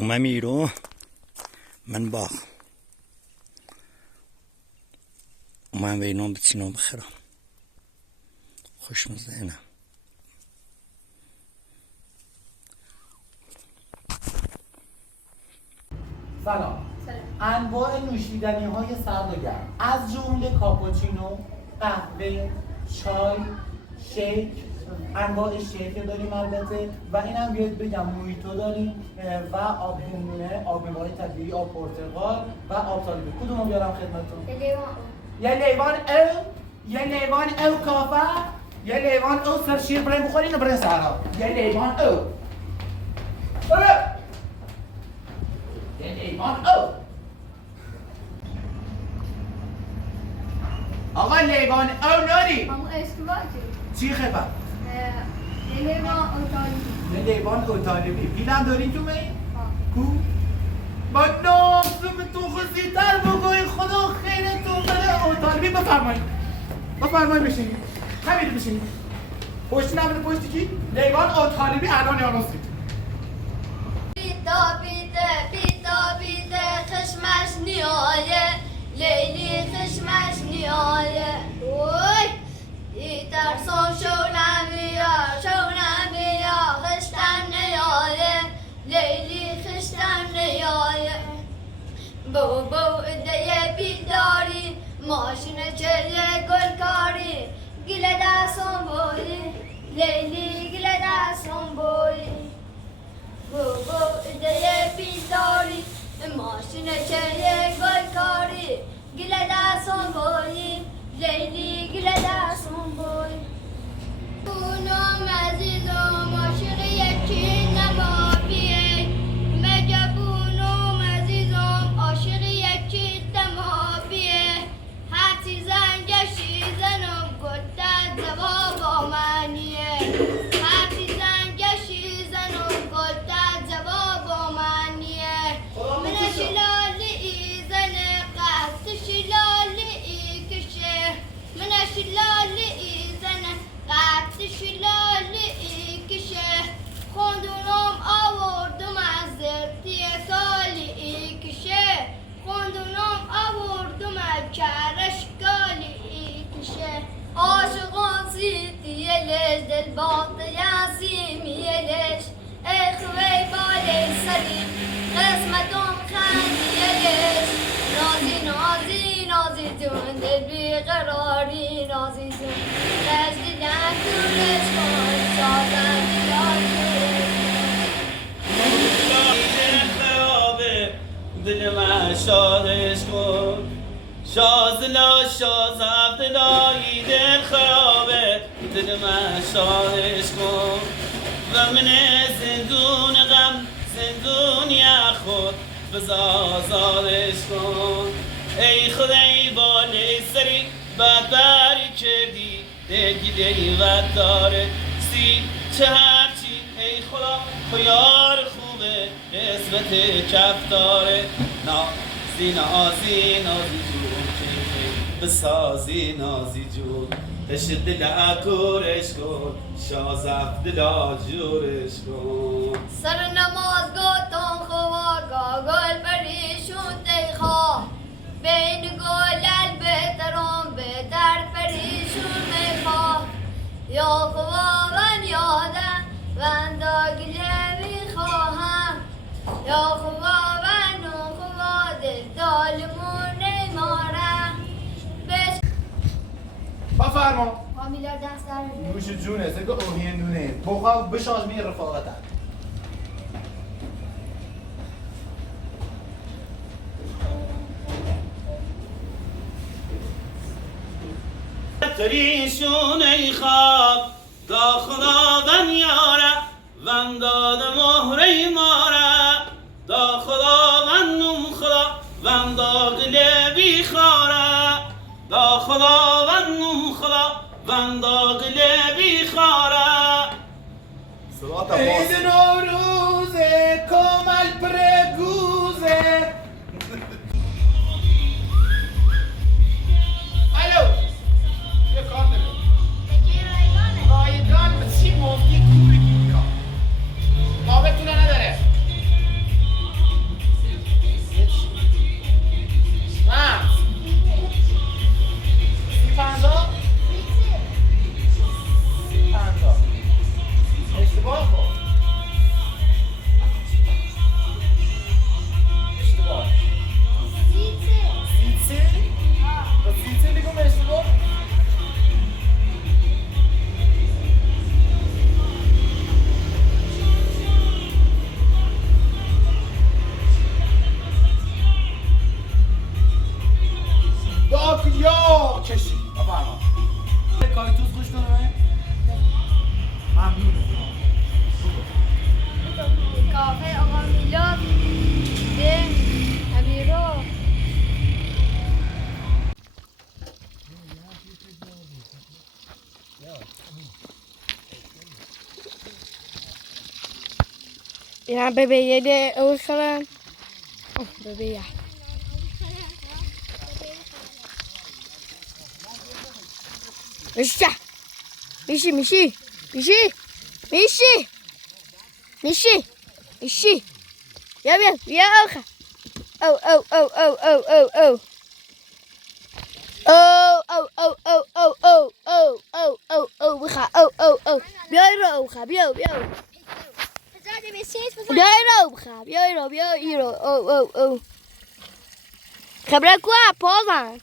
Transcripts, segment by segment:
اومم ایران من باغ اومم به اینام بچینام بخرم خوشمزه اینم. سلام. انواع نوشیدنی های سرد و گرم از جمله کاپوچینو، قهوه، چای، شیک، انواع شیک داریم البته و اینم بیاید بگم مویتو داریم و آب لیمونه، آب لیمونی طبیعی، آب پرتقال و آب طالبی. کدومو بیارم خدمتتون؟ یه لیوان او کافه، یه لیوان او سر شیر بریم بخورین و برین سهرا. یه لیوان او. یه لیوان او. آقا لیوان او ناری. Kamu eskivacı. چی خبر؟ Eleman otanı. یه لیوان او طالبی. پیلم دارین تو می؟ Ha. کو؟ با نامتون خسیتر بگوی خدا خیرتون بده. او طالبی بفرمایید بشینید. همین بشینید. پشتی نبوده پشتی کی؟ لیوان او طالبی الان یانوسید. بیده خشمش نیایه لیلی خشمش نیایه اوی ترسان شونم بیا خشتم نیایه لیلی خشتم نیایه بو ایده بیداری ماشین چلیه گلکاری گله دستان بولی لیلی گله دستان بولی بو ایده بیداری ماشین چلیه گلکاری گله دستان بولی لیلی گله دستان بولی بونم عزیزم عاشق یکی نما بیه مگه بونم عزیزم عاشق یکی نما بیه هرچی زنگشی زنم گفتن جواب منیه هرچی زنگشی زنم گفتن جواب منیه من شلالی ای زنه قصد شلالی ای کشه من شلالی ای زنه قصد شلالی ای کشه خوندونم آوردم از زرتی سالی ای کشه خوندونم آوردم از کرشگالی ای کشه عاشقان سیتیلش دل باطل یاسیمیلش اخوی بالی سری قسمتون خندیلش نازی جون دل بیقراری نازی جون رجدی لندونش کن شادم دل من شادش کن شازلا شاز عبداللهی دل خرابه دل من شادش کن و من زندون غم زندون خود بزازادش کن ای خدای بالی سری بدبری کردی دلگیری و داره سی چه هرچی ای خدا خیار خوبه قسمت کف داره نازی جون که بسازی نازی جون تشت دل اکورش کن شازف دل آجورش کن سر نماز گوتون خواه گل پریشون تیخواه بین گل البترون به در پریشون میخواه یا خواهن یادم وندا گله میخواهم یا خواهن و خواه دل دالمون نیمارم بفرما. Familya dersleri. نوش جونه سگه اوهیندونه بخواه بشاز می رفاقتن. تریشون ای خواب دا خداوند یاره وم داد مهره ماره دا خداوندم خدا وم دا گله بیخاره دا خداوندم خدا وم دا گله بیخاره عید نوروزه کامل پرگوزه. الو یه کار دارم رایگان به چی مفتی کوبی دنیا ما بتونه نداره اشتباه خب اشتباه سیتسه با سیتسه بگم اشتباه یا کشی بفرما کایتوز خوش کنه ممنون کافه آقا میلاد به همیرو Ya bebeğe de olsun. Bebeğe. İşte. Mişi. Ya. Oka. Oh. We gaan. Oh. Bia. Bia. Oh. Gebruik qua pauze.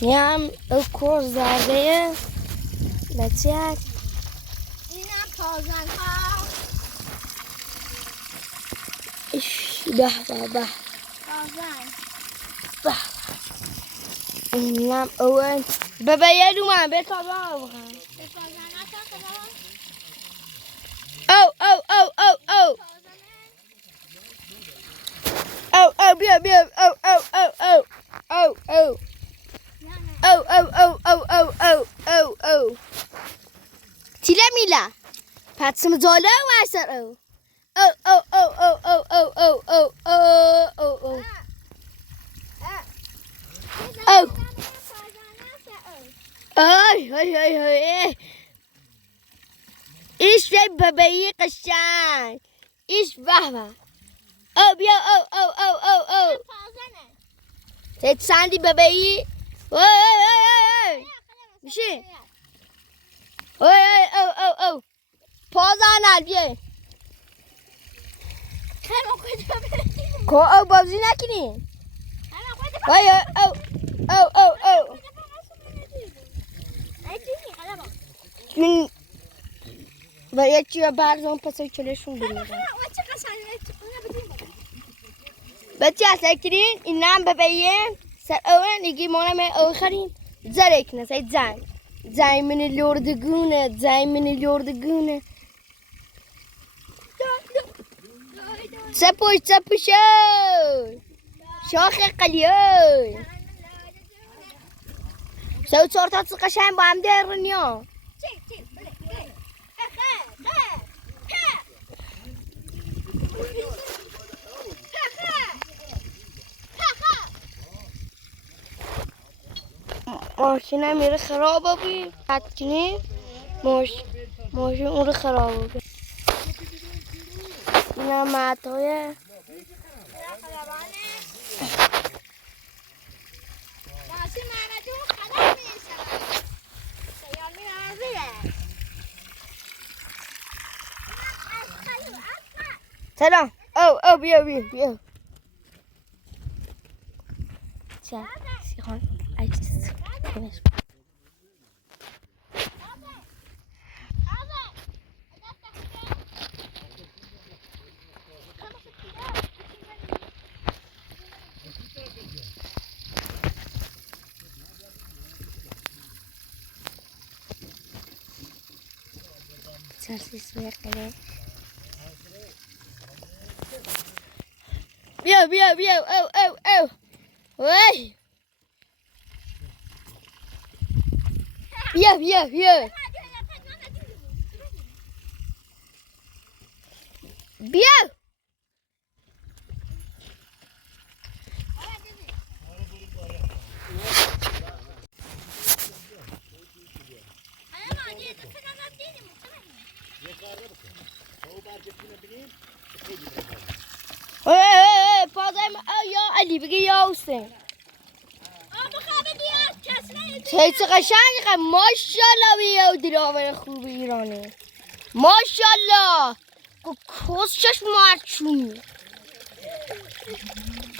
Ja, ook koorzaden. Met jack. اینم پازن ها Bah. پازن اینم اون. Bebeğe doe به تا gaan. به پازن ها تا کنم Oh, bia. Oh. Tila Mila. Patsım zola var sana. Oh. Ay. İşte bebeği kaşan. İş vahva. Oh, bia. Oh. Set sandi bebeği. Oy. Bir şey. Oh. Pazar nerede? خیلی خوبه Ko بازی نکنی. Oh. چون باید چیه برزن پسای چلشون بریم. بچه سکرین این نام ببین سر اون نگی مونم آخرین زرک نه سعی زن من لوردگونه سپوش شاخ قلیون سو چهار تا قشنگ با هم درن یا ماشینم میره خراب بی حتمی ماشین اون رو خراب بی اینم مطایه سلام او بیا چه سیخان عجیز کنش چرسی سوی قره بیا او وای بیا پادایم یا علی بگی یا حسین آب خوابه بیا چه قشنگه ماشاءالله بیا دراور خوب ایرانه ماشاءالله کسچش مارچونی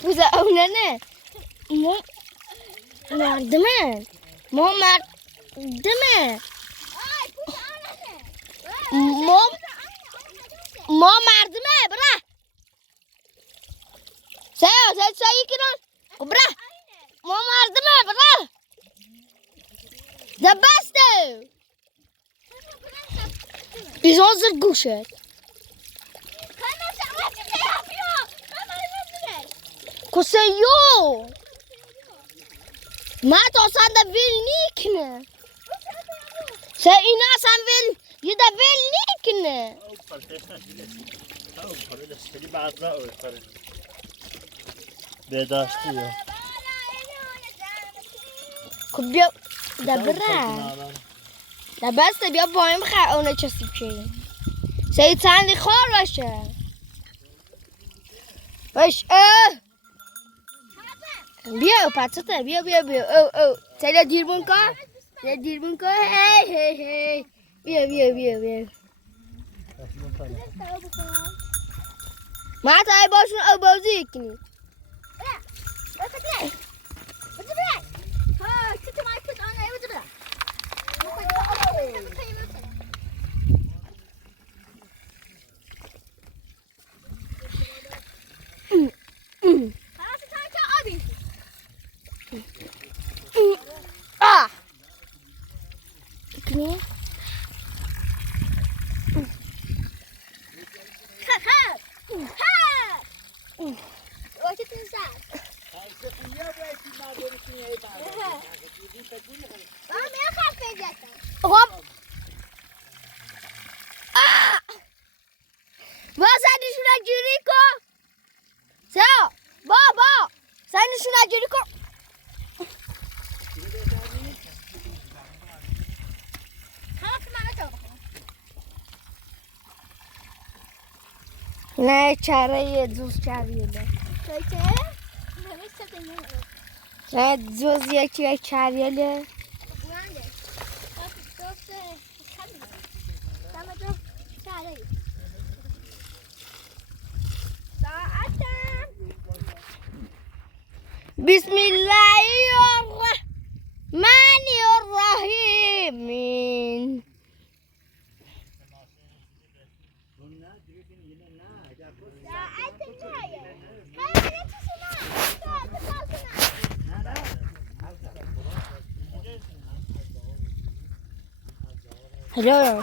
بوزه اونه نه مردمه ما مردمه ما مردمه برا سایی کنن برا ما مردمه برا دبسته بیزان زر گوشت کسه یو ما تو اصلا ده ویل نیکنه سه اینا اصلا ویل یه ده ویل نیکنه بداشتی یا خب بیا ده بره ده بسته بیا بایم خواهی اونه چسیب کنیم سه چندی خوار باشه باش بیا پچته بیا او سیده دیربون کن هی بیا ما تایی باشون او بازی کنی کنی خب با سنشون جوری کن با سنشون جوری کن نه چاره یه دوست چریله نه جز یکی چریله بسم الله الرحمن الرحیم هلو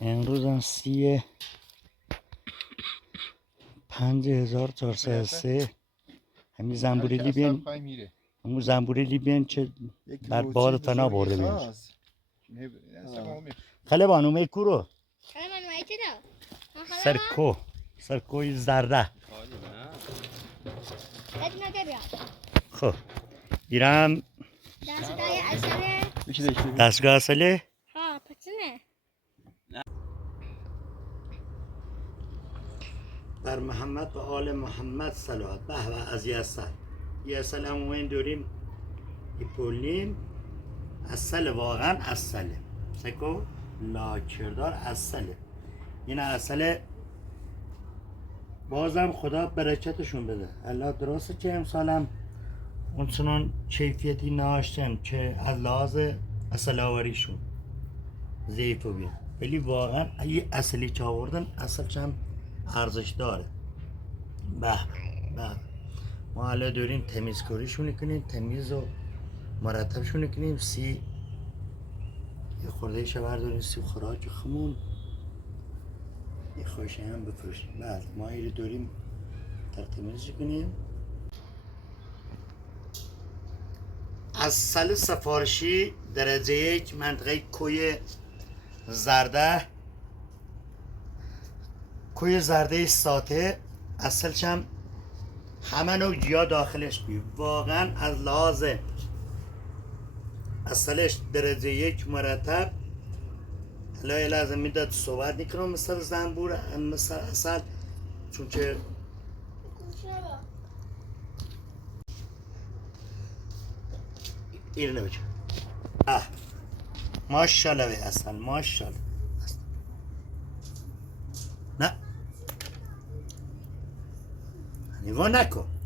امروز هم 35,403 همین زنبوری لیبین همون زنبوری لیبین چه بر باد تنا برده بیانش خیلی بانومه کورو سرکوی زرده خب ایرم دستگاه اصله بر محمد و آل محمد صلوات به از یاسل همون دوریم ایپولیم اصل واقعا اصله سکو لاکردار اصله این اصل بازم خدا برکتشون بده الله درسته که امسالم اونچنان کیفیتی ناشتن که از لحاظ اصل آوریشون ضعیف و بیان ولی واقعا یه اصلی که آوردن اصلش هم ارزش داره به ما حالا داریم تمیزکاریشون کنیم تمیز و مرتبشون کنیم یه خورده شبر داریم خوراک خمون یه خوشه هم بفروشیم بعد ما ایره داریم تمیزش کنیم از سل سفارشی درجه 1 منطقه کوی زرده ساته اصلش هم همه نوع جیا داخلش بی واقعا از لحاظ اصلش درجه 1 مرتب حالا لازم میداد صحبت نکنم مثل زنبور مثل اصل چون که این نمیشه ماشاءالله به اصل ماشاءالله نه نگاه نکن